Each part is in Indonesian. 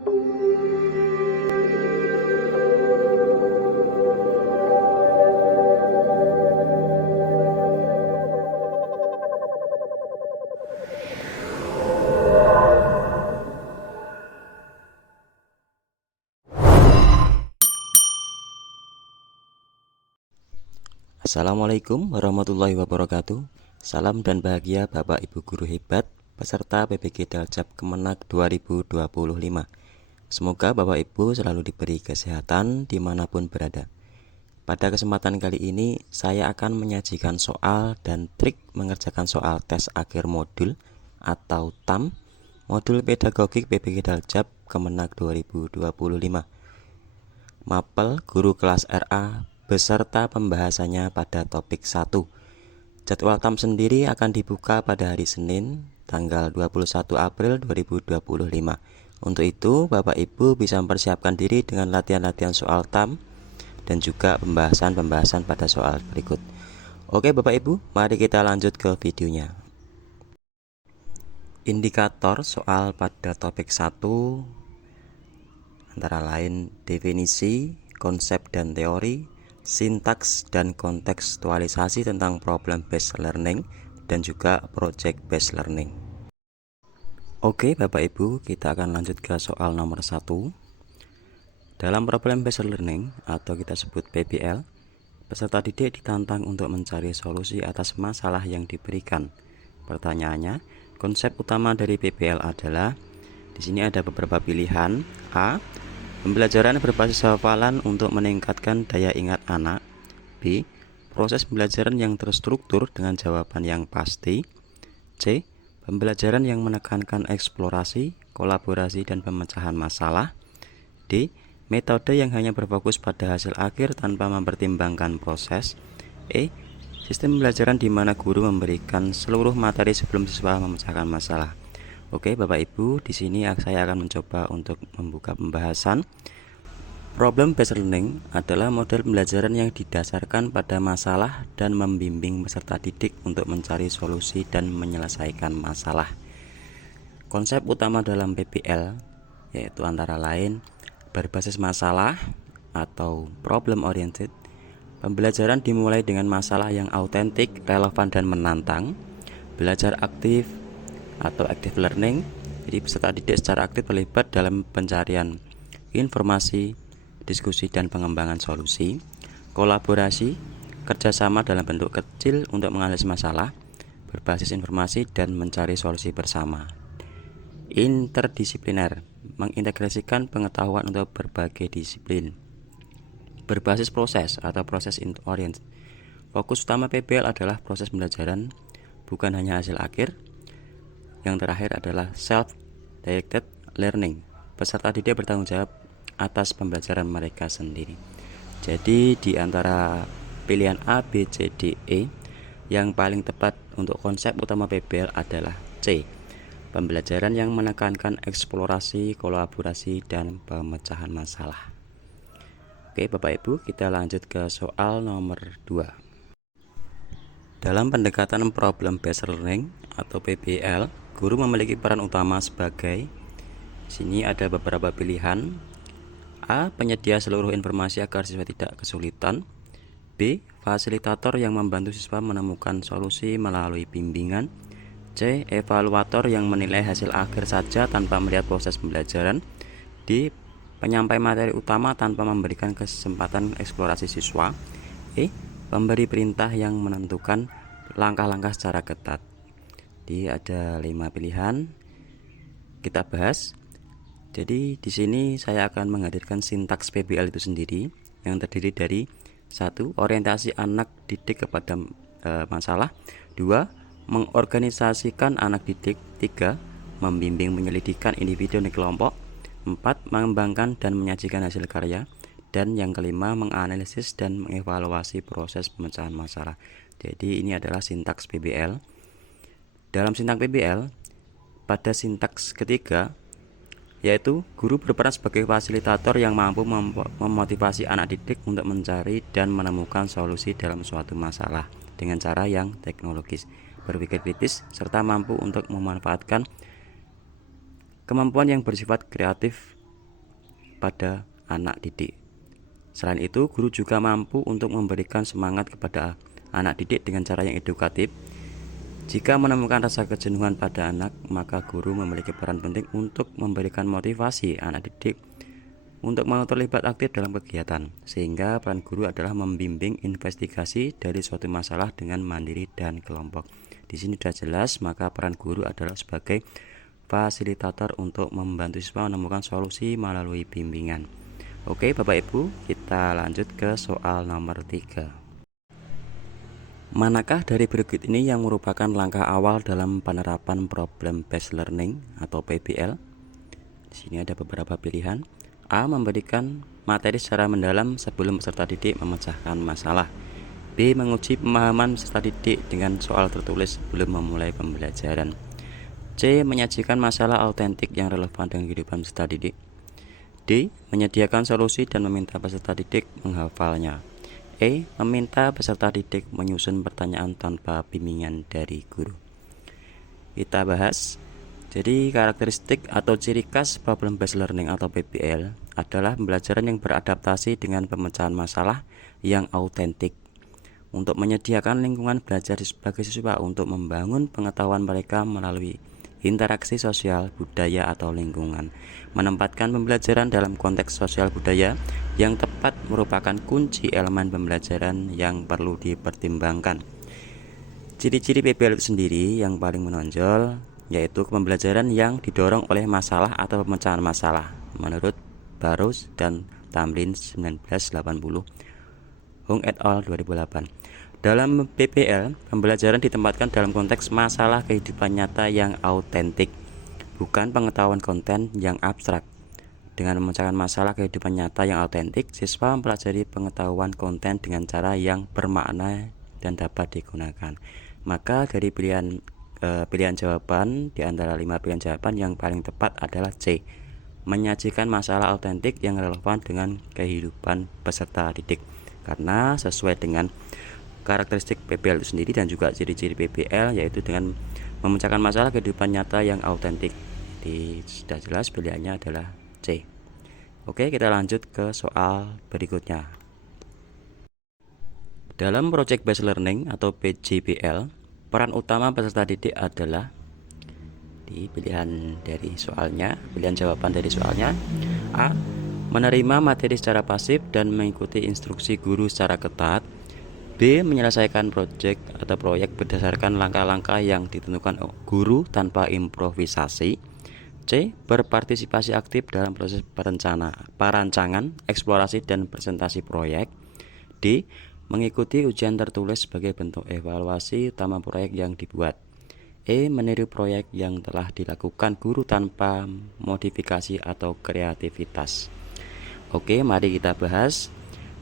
Assalamualaikum warahmatullahi wabarakatuh. Salam dan bahagia Bapak Ibu guru hebat peserta PPG Daljab Kemenak 2025. Semoga Bapak Ibu selalu diberi kesehatan dimanapun berada. Pada kesempatan kali ini saya akan menyajikan soal dan trik mengerjakan soal tes akhir modul atau TAM Modul Pedagogik PPG Daljab Kemenak 2025. Mapel guru kelas RA beserta pembahasannya pada topik 1. Jadwal TAM sendiri akan dibuka pada hari Senin, tanggal 21 April 2025. Untuk itu, Bapak Ibu bisa mempersiapkan diri dengan latihan-latihan soal TAM dan juga pembahasan-pembahasan pada soal berikut. Oke Bapak Ibu, mari kita lanjut ke videonya. Indikator soal pada topik 1 antara lain definisi, konsep dan teori, sintaks dan kontekstualisasi tentang problem based learning dan juga project based learning. Oke Bapak Ibu, kita akan lanjut ke soal nomor 1. Dalam problem based learning atau kita sebut PBL, peserta didik ditantang untuk mencari solusi atas masalah yang diberikan. Pertanyaannya, konsep utama dari PBL adalah di sini ada beberapa pilihan. A. Pembelajaran berbasis hafalan untuk meningkatkan daya ingat anak. B. Proses pembelajaran yang terstruktur dengan jawaban yang pasti. C. Pembelajaran yang menekankan eksplorasi, kolaborasi, dan pemecahan masalah. D. Metode yang hanya berfokus pada hasil akhir tanpa mempertimbangkan proses. E. Sistem pembelajaran di mana guru memberikan seluruh materi sebelum siswa memecahkan masalah. Oke Bapak Ibu, di sini saya akan mencoba untuk membuka pembahasan. Problem based learning adalah model pembelajaran yang didasarkan pada masalah dan membimbing peserta didik untuk mencari solusi dan menyelesaikan masalah. Konsep utama dalam PBL yaitu antara lain berbasis masalah atau problem oriented. Pembelajaran dimulai dengan masalah yang autentik, relevan, dan menantang. Belajar aktif atau active learning, jadi peserta didik secara aktif terlibat dalam pencarian informasi, diskusi, dan pengembangan solusi. Kolaborasi, kerjasama dalam bentuk kecil untuk menganalisis masalah, berbasis informasi, dan mencari solusi bersama. Interdisipliner, mengintegrasikan pengetahuan untuk berbagai disiplin. Berbasis proses atau proses oriented, fokus utama PBL adalah proses pembelajaran, bukan hanya hasil akhir. Yang terakhir adalah self-directed learning. Peserta didik bertanggung jawab atas pembelajaran mereka sendiri. Jadi di antara pilihan A, B, C, D, E, yang paling tepat untuk konsep utama PBL adalah C. Pembelajaran yang menekankan eksplorasi, kolaborasi, dan pemecahan masalah. Oke Bapak Ibu, kita lanjut ke soal nomor 2. Dalam pendekatan problem based learning atau PBL, guru memiliki peran utama sebagai, sini ada beberapa pilihan. A. Penyedia seluruh informasi agar siswa tidak kesulitan. B. Fasilitator yang membantu siswa menemukan solusi melalui bimbingan. C. Evaluator yang menilai hasil akhir saja tanpa melihat proses pembelajaran. D. Penyampai materi utama tanpa memberikan kesempatan eksplorasi siswa. E. Pemberi perintah yang menentukan langkah-langkah secara ketat. Jadi ada 5 pilihan. Kita bahas. Jadi di sini saya akan menghadirkan sintaks PBL itu sendiri yang terdiri dari 1. Orientasi anak didik kepada masalah. 2. Mengorganisasikan anak didik. 3. Membimbing penyelidikan individu dan kelompok. 4. Mengembangkan dan menyajikan hasil karya. Dan yang kelima, menganalisis dan mengevaluasi proses pemecahan masalah. Jadi ini adalah sintaks PBL. Dalam sintaks PBL, pada sintaks ketiga, yaitu guru berperan sebagai fasilitator yang mampu memotivasi anak didik untuk mencari dan menemukan solusi dalam suatu masalah dengan cara yang teknologis, berpikir kritis, serta mampu untuk memanfaatkan kemampuan yang bersifat kreatif pada anak didik. Selain itu, guru juga mampu untuk memberikan semangat kepada anak didik dengan cara yang edukatif. Jika menemukan rasa kejenuhan pada anak, maka guru memiliki peran penting untuk memberikan motivasi anak didik untuk mau terlibat aktif dalam kegiatan, sehingga peran guru adalah membimbing investigasi dari suatu masalah dengan mandiri dan kelompok. Di sini sudah jelas, maka peran guru adalah sebagai fasilitator untuk membantu siswa menemukan solusi melalui bimbingan. Oke Bapak Ibu, kita lanjut ke soal nomor 3. Manakah dari berikut ini yang merupakan langkah awal dalam penerapan problem based learning atau PBL? Di sini ada beberapa pilihan. A. Memberikan materi secara mendalam sebelum peserta didik memecahkan masalah. B. Menguji pemahaman peserta didik dengan soal tertulis sebelum memulai pembelajaran. C. Menyajikan masalah autentik yang relevan dengan kehidupan peserta didik. D. Menyediakan solusi dan meminta peserta didik menghafalnya. E. Meminta peserta didik menyusun pertanyaan tanpa bimbingan dari guru. Kita bahas. Jadi karakteristik atau ciri khas problem based learning atau PBL adalah pembelajaran yang beradaptasi dengan pemecahan masalah yang autentik, untuk menyediakan lingkungan belajar sebagai siswa untuk membangun pengetahuan mereka melalui interaksi sosial, budaya, atau lingkungan. Menempatkan pembelajaran dalam konteks sosial budaya yang tepat merupakan kunci elemen pembelajaran yang perlu dipertimbangkan. Ciri-ciri PBL itu sendiri yang paling menonjol yaitu pembelajaran yang didorong oleh masalah atau pemecahan masalah menurut Barrows dan Tamlin 1980, Hung et al. 2008. Dalam PBL, pembelajaran ditempatkan dalam konteks masalah kehidupan nyata yang autentik, bukan pengetahuan konten yang abstrak. Dengan memecahkan masalah kehidupan nyata yang autentik, siswa mempelajari pengetahuan konten dengan cara yang bermakna dan dapat digunakan. Maka dari pilihan jawaban di antara 5 pilihan jawaban yang paling tepat adalah C. Menyajikan masalah autentik yang relevan dengan kehidupan peserta didik, karena sesuai dengan karakteristik PBL itu sendiri dan juga ciri-ciri PBL, yaitu dengan memecahkan masalah kehidupan nyata yang autentik. Jadi sudah jelas pilihannya adalah C. Oke, kita lanjut ke soal berikutnya. Dalam project based learning atau PJBL, peran utama peserta didik adalah di pilihan jawaban dari soalnya. A. Menerima materi secara pasif dan mengikuti instruksi guru secara ketat. B. Menyelesaikan proyek berdasarkan langkah-langkah yang ditentukan guru tanpa improvisasi. C. Berpartisipasi aktif dalam proses perancangan, eksplorasi, dan presentasi proyek. D. Mengikuti ujian tertulis sebagai bentuk evaluasi utama proyek yang dibuat. E. Meniru proyek yang telah dilakukan guru tanpa modifikasi atau kreativitas. Oke, mari kita bahas.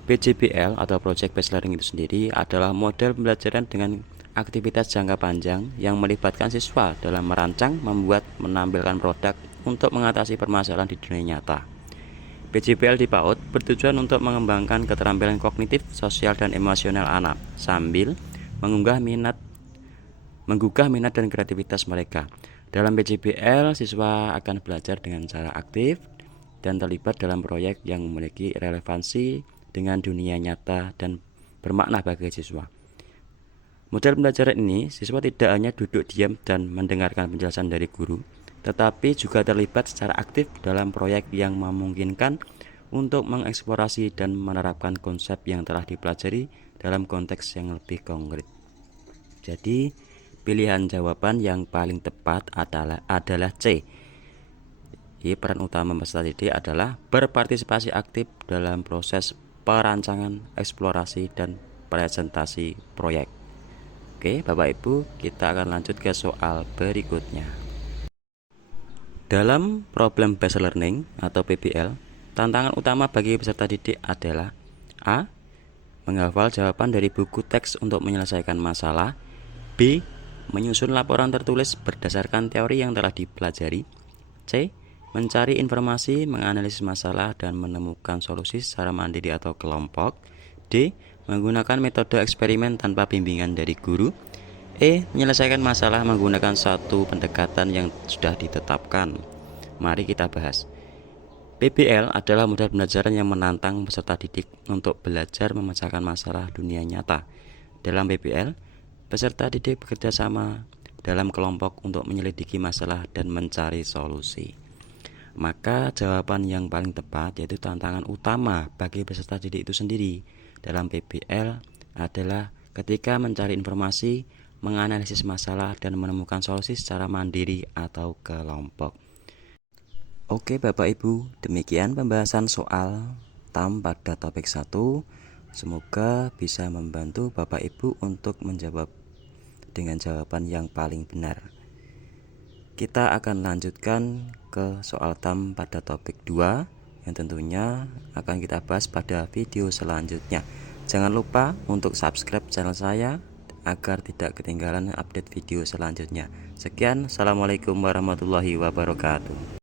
PJBL atau Project Based Learning itu sendiri adalah model pembelajaran dengan aktivitas jangka panjang yang melibatkan siswa dalam merancang, membuat, menampilkan produk untuk mengatasi permasalahan di dunia nyata. PJBL di PAUD bertujuan untuk mengembangkan keterampilan kognitif, sosial, dan emosional anak sambil menggugah minat dan kreativitas mereka. Dalam PJBL, siswa akan belajar dengan cara aktif dan terlibat dalam proyek yang memiliki relevansi dengan dunia nyata dan bermakna bagi siswa. Model pembelajaran ini, siswa tidak hanya duduk diam dan mendengarkan penjelasan dari guru, tetapi juga terlibat secara aktif dalam proyek yang memungkinkan untuk mengeksplorasi dan menerapkan konsep yang telah dipelajari dalam konteks yang lebih konkret. Jadi, pilihan jawaban yang paling tepat adalah C. Peran utama peserta didik adalah berpartisipasi aktif dalam proses perancangan, eksplorasi, dan presentasi proyek. Oke, Bapak Ibu, kita akan lanjut ke soal berikutnya. Dalam problem based learning atau PBL, tantangan utama bagi peserta didik adalah A. Menghafal jawaban dari buku teks untuk menyelesaikan masalah. B. Menyusun laporan tertulis berdasarkan teori yang telah dipelajari. C. Mencari informasi, menganalisis masalah, dan menemukan solusi secara mandiri atau kelompok. D. Menggunakan metode eksperimen tanpa bimbingan dari guru. E. Menyelesaikan masalah menggunakan satu pendekatan yang sudah ditetapkan. Mari kita bahas. PBL adalah model pembelajaran yang menantang peserta didik untuk belajar memecahkan masalah dunia nyata. Dalam PBL, peserta didik bekerja sama dalam kelompok untuk menyelidiki masalah dan mencari solusi. Maka jawaban yang paling tepat, yaitu tantangan utama bagi peserta didik itu sendiri dalam PBL, adalah ketika mencari informasi, menganalisis masalah, dan menemukan solusi secara mandiri atau kelompok. Oke Bapak Ibu, demikian pembahasan soal TAM pada topik 1. Semoga bisa membantu Bapak Ibu untuk menjawab dengan jawaban yang paling benar. Kita akan lanjutkan ke soal TAM pada topik 2 yang tentunya akan kita bahas pada video selanjutnya. Jangan lupa untuk subscribe channel saya agar tidak ketinggalan update video selanjutnya. Sekian, assalamualaikum warahmatullahi wabarakatuh.